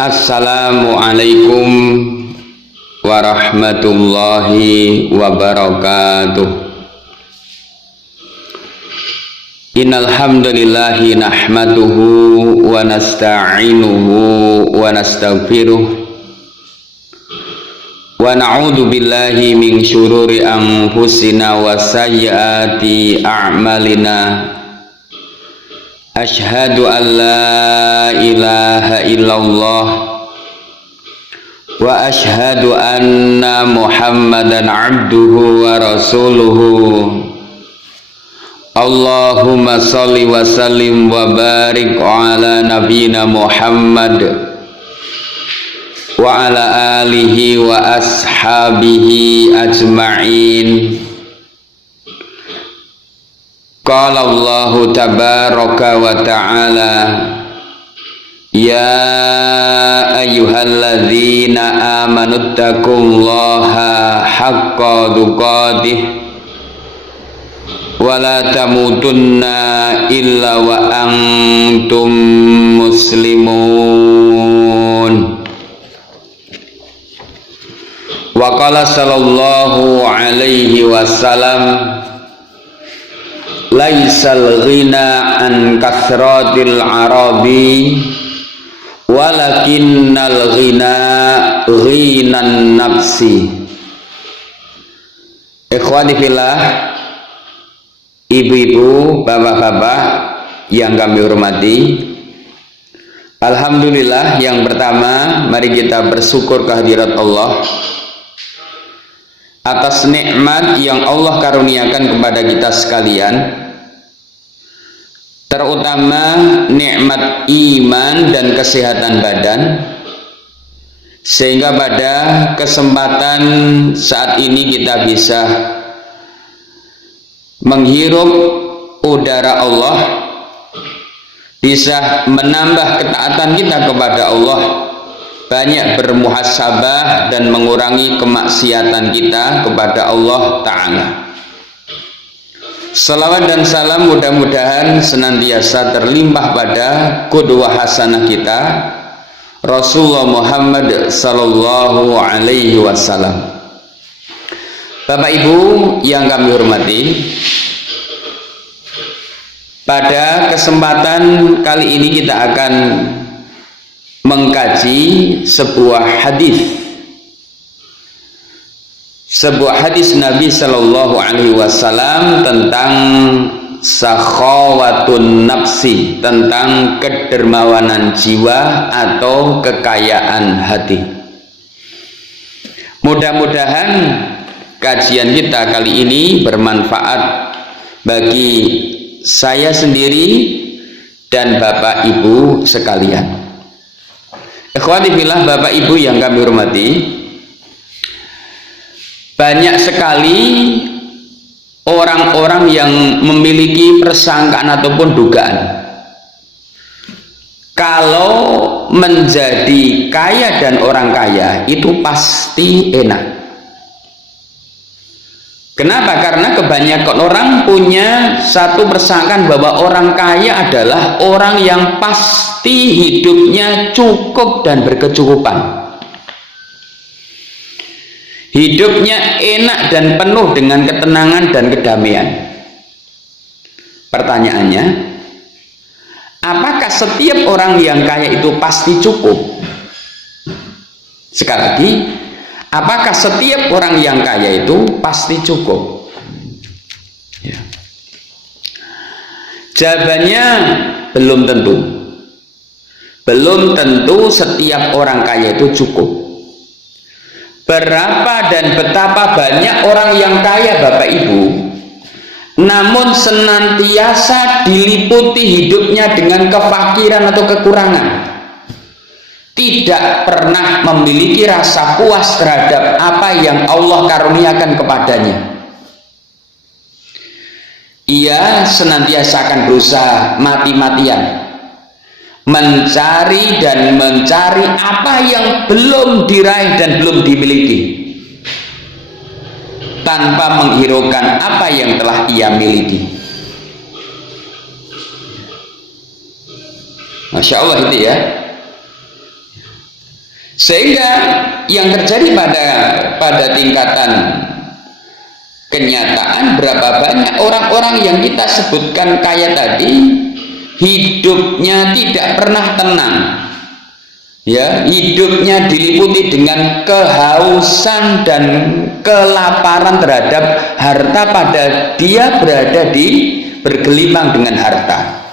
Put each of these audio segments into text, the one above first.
Assalamualaikum warahmatullahi wabarakatuh. Innal hamdalillahi nahmaduhu wa nasta'inuhu wa nastaghfiruh wa na'udzu billahi min syururi anfusina wa sayyiati a'malina. Asyhadu an la ilaha illallah wa asyhadu anna Muhammadan abduhu wa rasuluhu. Allahumma sholli wa sallim wa barik ala nabiyyina Muhammad wa ala alihi wa ashabihi ajma'in. Qala Allahu tabaraka wa ta'ala, ya ayyuhalladzina amanu taqullaha haqqa tuqatih wa la tamutunna illa wa antum muslimun. Wa qala sallallahu alaihi wasallam, laisal ghina an kasratil arabi walakinnal ghina ghinan nafsi. Ikhwani fillah, ibu-ibu, bapak-bapak yang kami hormati, alhamdulillah, yang pertama mari kita bersyukur kehadirat Allah atas nikmat yang Allah karuniakan kepada kita sekalian, terutama nikmat iman dan kesehatan badan, sehingga pada kesempatan saat ini kita bisa menghirup udara Allah, bisa menambah ketaatan kita kepada Allah, banyak bermuhasabah dan mengurangi kemaksiatan kita kepada Allah Ta'ala. Salawat dan salam mudah-mudahan senantiasa terlimpah pada qudwah hasanah kita, Rasulullah Muhammad sallallahu alaihi wasallam. Bapak Ibu yang kami hormati, pada kesempatan kali ini kita akan mengkaji sebuah hadis Nabi Shallallahu Alaihi Wasallam tentang sakhawatun nafsi, tentang kedermawanan jiwa atau kekayaan hati. Mudah-mudahan kajian kita kali ini bermanfaat bagi saya sendiri dan Bapak Ibu sekalian. Ikhwati fillah, Bapak Ibu yang kami hormati, banyak sekali orang-orang yang memiliki persangkaan ataupun dugaan kalau menjadi kaya dan orang kaya itu pasti enak. Kenapa? Karena kebanyakan orang punya satu persangkaan bahwa orang kaya adalah orang yang pasti hidupnya cukup dan berkecukupan. Hidupnya enak dan penuh dengan ketenangan dan kedamaian. Pertanyaannya, apakah setiap orang yang kaya itu pasti cukup? Sekali lagi, apakah setiap orang yang kaya itu pasti cukup? Ya. Jawabannya belum tentu. Belum tentu setiap orang kaya itu cukup. Berapa dan betapa banyak orang yang kaya Bapak Ibu, namun senantiasa diliputi hidupnya dengan kefakiran atau kekurangan, tidak pernah memiliki rasa puas terhadap apa yang Allah karuniakan kepadanya. Ia senantiasa akan berusaha mati-matian mencari apa yang belum diraih dan belum dimiliki, tanpa menghiraukan apa yang telah ia miliki. Masya Allah itu ya. Sehingga yang terjadi pada tingkatan kenyataan, berapa banyak orang-orang yang kita sebutkan kaya tadi hidupnya tidak pernah tenang, ya, hidupnya diliputi dengan kehausan dan kelaparan terhadap harta, pada dia berada di bergelimang dengan harta.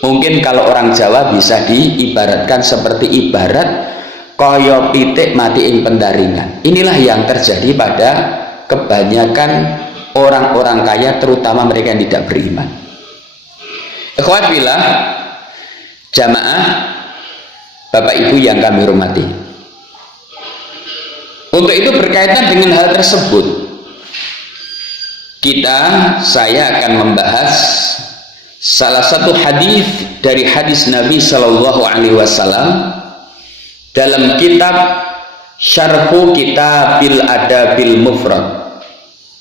Mungkin kalau orang Jawa bisa diibaratkan seperti ibarat kaya pitik mati ing pendaringan. Inilah yang terjadi pada kebanyakan orang-orang kaya, terutama mereka yang tidak beriman. Ikhwat billah, jamaah, Bapak Ibu yang kami hormati, untuk itu berkaitan dengan hal tersebut, saya akan membahas salah satu hadis dari hadis Nabi Shallallahu Alaihi Wasallam dalam kitab Syarhu Kitabil Adabil Mufrad,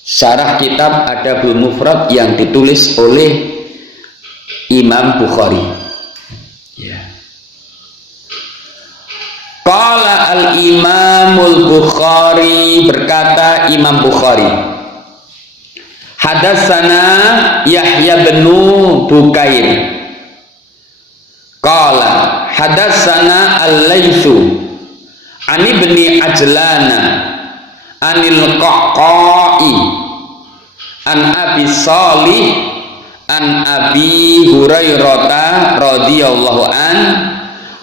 syarah kitab Adabul Mufrad yang ditulis oleh Imam Bukhari. Ya. Qala al-Imamul Bukhari, berkata Imam Bukhari, hadatsana Yahya bin Bukair qala hadatsana al-Laitsu an ibni Ajlana anil Qaqai an Abi Shalih an Abi Hurairah radhiyallahu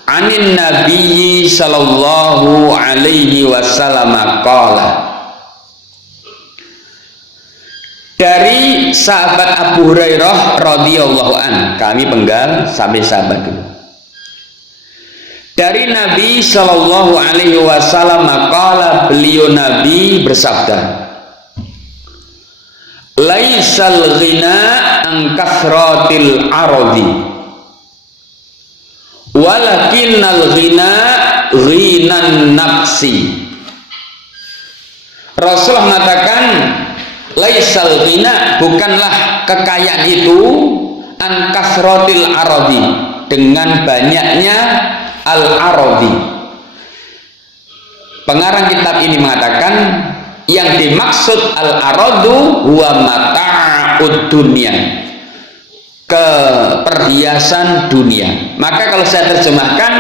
anin Nabi sallallahu alaihi wasallam qala, dari sahabat Abu Hurairah radhiyallahu an, kami penggal sampai sahabat dulu. Dari Nabi Shallallahu Alaihi Wasallam qala, beliau Nabi bersabda, laisal ghina an kasratil aradi walakinnal ghina ghinan nafsi. Rasulullah mengatakan, laisal ghina, bukanlah kekayaan itu, an kasratil aradi, dengan banyaknya al-aradi. Pengarang kitab ini mengatakan yang dimaksud al-aradu huwa mata'ud dunia, keperhiasan dunia. Maka kalau saya terjemahkan,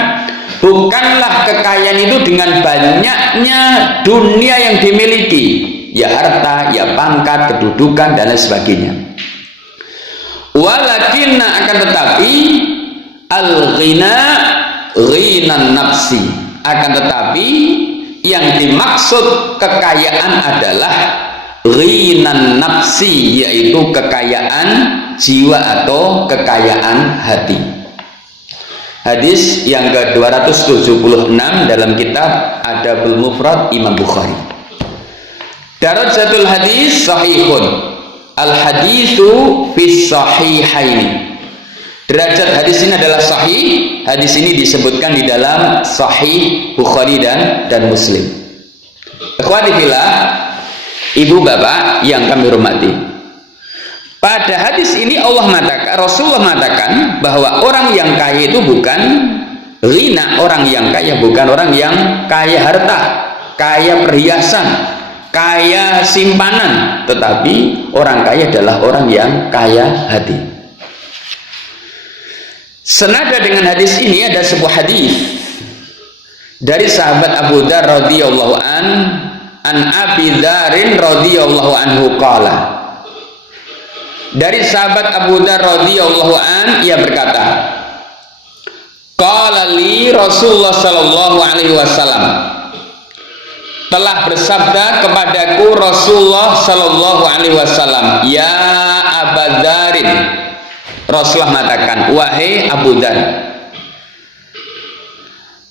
bukanlah kekayaan itu dengan banyaknya dunia yang dimiliki, ya harta, ya pangkat, kedudukan, dan lain sebagainya. Walakinna, akan tetapi, al-ghina ghinan nafsi, akan tetapi yang dimaksud kekayaan adalah ghinan nafsi, yaitu kekayaan jiwa atau kekayaan hati. Hadis yang ke-276 dalam kitab Adabul Mufrad Imam Bukhari. Darajatul hadis sahihun, al haditsu fis sahihaini. Derajat hadis ini adalah sahih. Hadis ini disebutkan di dalam Sahih Bukhari dan Muslim. Ikhwati fillah, ibu bapak yang kami hormati, pada hadis ini Rasulullah mengatakan bahwa orang yang kaya itu bukan ghina, orang yang kaya bukan orang yang kaya harta, kaya perhiasan, kaya simpanan, tetapi orang kaya adalah orang yang kaya hati. Senada dengan hadis ini ada sebuah hadis dari sahabat Abu Dzar radhiyallahu an Abi Dzarin radhiyallahu anhu qala, dari sahabat Abu Dzar radhiyallahu ia berkata, qala li Rasulullah sallallahu alaihi wasallam, telah bersabda kepadaku Rasulullah sallallahu alaihi wasallam, ya Abu Dzarin, Rasulullah mengatakan, wahai Abu Dzar,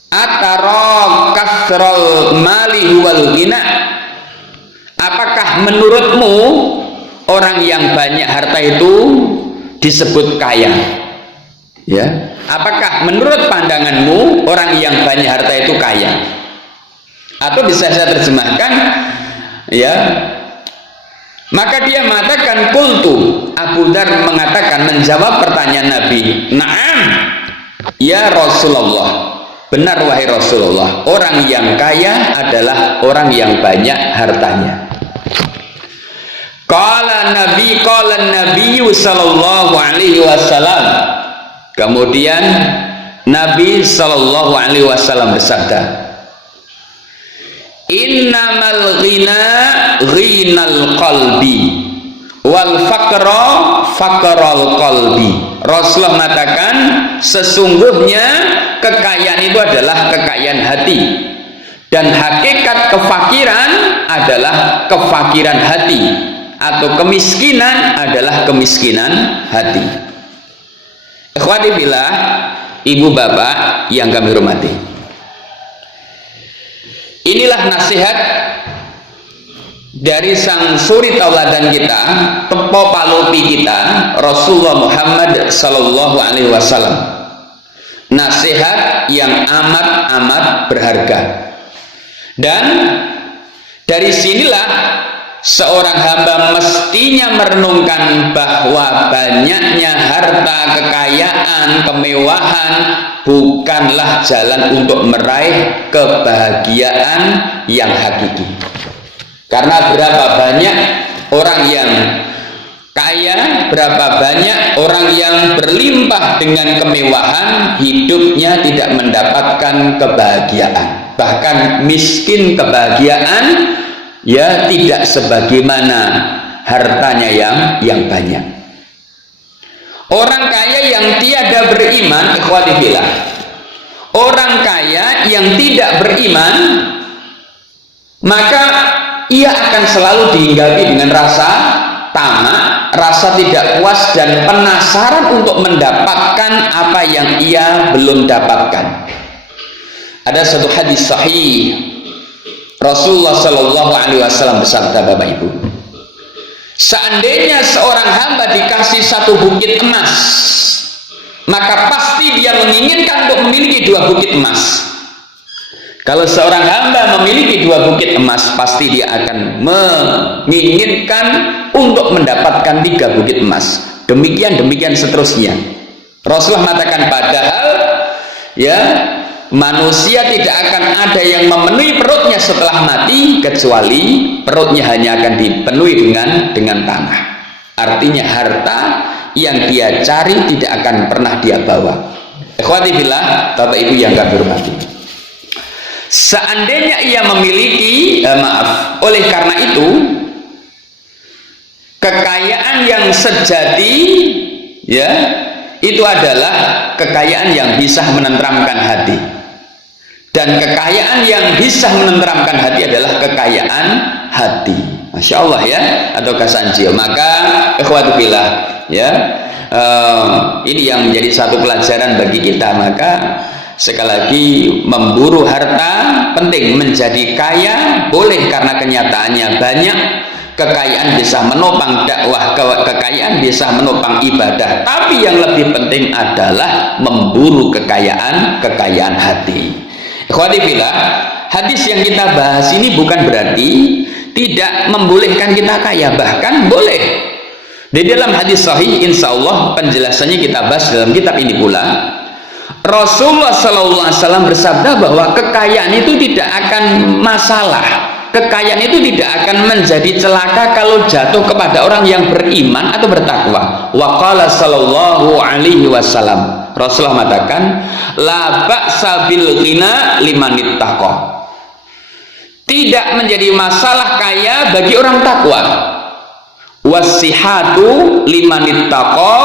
atara kasral mali wal ghina, apakah menurutmu orang yang banyak harta itu disebut kaya? Ya, apakah menurut pandanganmu orang yang banyak harta itu kaya? Atau bisa saya terjemahkan, ya, maka dia mengatakan, qultu, Abu Dzar mengatakan, menjawab pertanyaan Nabi, na'am ya Rasulullah, benar wahai Rasulullah, orang yang kaya adalah orang yang banyak hartanya. Qala Nabi sallallahu alaihi wasallam. Kemudian Nabi sallallahu alaihi wasallam bersabda, innamal ghina ghinal qalbi wal faqra faqral qalbi. Rasulullah mengatakan sesungguhnya kekayaan itu adalah kekayaan hati, dan hakikat kefakiran adalah kefakiran hati, atau kemiskinan adalah kemiskinan hati. Ikhwati billah, ibu bapak yang kami hormati, inilah nasihat dari sang suri tauladan kita, tepo palupi kita, Rasulullah Muhammad sallallahu alaihi wasallam. Nasihat yang amat berharga. Dan dari sinilah seorang hamba mestinya merenungkan bahwa banyaknya harta, kekayaan, kemewahan bukanlah jalan untuk meraih kebahagiaan yang hakiki. Karena berapa banyak orang yang kaya, berapa banyak orang yang berlimpah dengan kemewahan, hidupnya tidak mendapatkan kebahagiaan, bahkan miskin kebahagiaan, ya tidak sebagaimana hartanya yang banyak. Orang kaya yang tiada beriman, ikhwati billah, orang kaya yang tidak beriman, maka ia akan selalu dihinggapi dengan rasa tamak, rasa tidak puas, dan penasaran untuk mendapatkan apa yang ia belum dapatkan. Ada satu hadis sahih, Rasulullah Shallallahu Alaihi Wasallam bersabda, Bapak Ibu, seandainya seorang hamba dikasih satu bukit emas, maka pasti dia menginginkan untuk memiliki dua bukit emas. Kalau seorang hamba memiliki dua bukit emas, pasti dia akan menginginkan untuk mendapatkan tiga bukit emas. Demikian seterusnya. Rasulullah mengatakan, padahal ya manusia tidak akan ada yang memenuhi perutnya setelah mati, kecuali perutnya hanya akan dipenuhi dengan tanah. Artinya harta yang dia cari tidak akan pernah dia bawa. Ikhwati billah, Bapak Ibu yang kami hormati, seandainya ia memiliki oleh karena itu kekayaan yang sejati, ya, itu adalah kekayaan yang bisa menenteramkan hati. Dan kekayaan yang bisa menenteramkan hati adalah kekayaan hati. Masya Allah ya, atau kasanjil. Maka ikhwati billah, ya, ini yang menjadi satu pelajaran bagi kita. Maka sekali lagi, memburu harta penting, menjadi kaya boleh karena kenyataannya banyak. Kekayaan bisa menopang dakwah, kekayaan bisa menopang ibadah, tapi yang lebih penting adalah memburu kekayaan hati. Ikhwati fillah, hadis yang kita bahas ini bukan berarti tidak membolehkan kita kaya, bahkan boleh. Di dalam hadis sahih, insya Allah penjelasannya kita bahas dalam kitab ini pula. Rasulullah SAW bersabda bahwa kekayaan itu tidak akan masalah, kekayaan itu tidak akan menjadi celaka kalau jatuh kepada orang yang beriman atau bertakwa. Wa qala sallallahu alaihi wasallam, Rasulullah mengatakan, la ba'sa bil ghina liman ittaqa. Tidak menjadi masalah kaya bagi orang takwa. Wasihatu liman ittaqa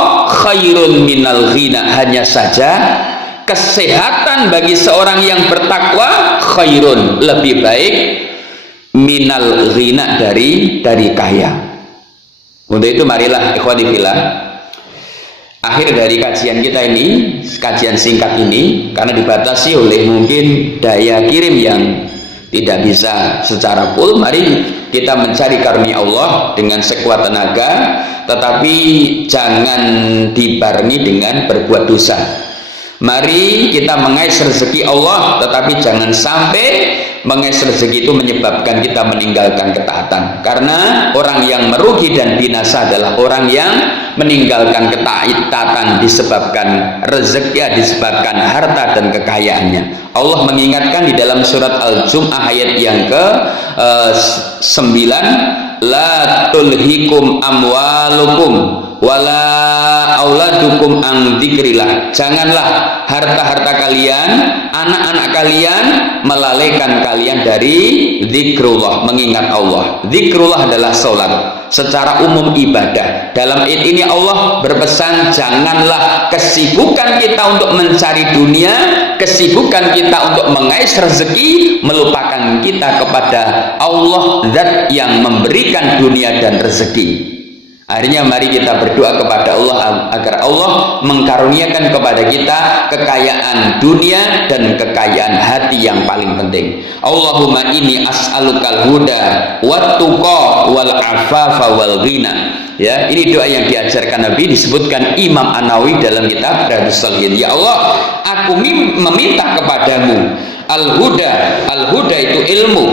khairun minal ghina. Hanya saja kesehatan bagi seorang yang bertakwa khairun, lebih baik, minal ghina, dari kaya. Untuk itu marilah ikhwati fillah, akhir dari kajian kita ini, kajian singkat ini, karena dibatasi oleh mungkin daya kirim yang tidak bisa secara full, mari kita mencari karunia Allah dengan sekuat tenaga, tetapi jangan dibarengi dengan berbuat dosa. Mari kita mengais rezeki Allah, tetapi jangan sampai mengais rezeki itu menyebabkan kita meninggalkan ketaatan. Karena orang yang merugi dan binasa adalah orang yang meninggalkan ketaatan disebabkan rezeki, disebabkan harta dan kekayaannya. Allah mengingatkan di dalam surat Al-Jum'ah ayat yang ke-9, la tulhikum amwalukum wala auladukum an dzikrillah. Janganlah harta-harta kalian, anak-anak kalian melalaikan kalian dari zikrullah, mengingat Allah. Zikrullah adalah salat, secara umum ibadah. Dalam ayat ini Allah berpesan, janganlah kesibukan kita untuk mencari dunia, kesibukan kita untuk mengais rezeki melupakan kita kepada Allah, zat yang memberikan dunia dan rezeki. Akhirnya mari kita berdoa kepada Allah agar Allah mengkaruniakan kepada kita kekayaan dunia dan kekayaan hati yang paling penting. Allahumma inni as'alukal huda wat tuqa wal afafa wal ghina. Ya, ini doa yang diajarkan Nabi, disebutkan Imam An-Nawawi dalam kitab Riyadhus Shalihin. Ya Allah, aku meminta kepadamu al-huda. Al-huda itu ilmu,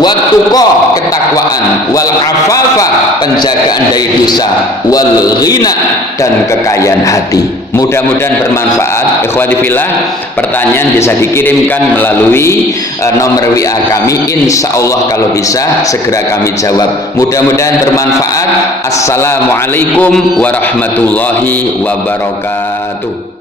watuqa ketakwaan, wal afafa penjagaan dari dosa, wal ghina dan kekayaan hati. Mudah-mudahan bermanfaat. Ikhwati fillah, pertanyaan bisa dikirimkan melalui nomor WA kami. Insya Allah kalau bisa segera kami jawab. Mudah-mudahan bermanfaat. Assalamualaikum warahmatullahi wabarakatuh.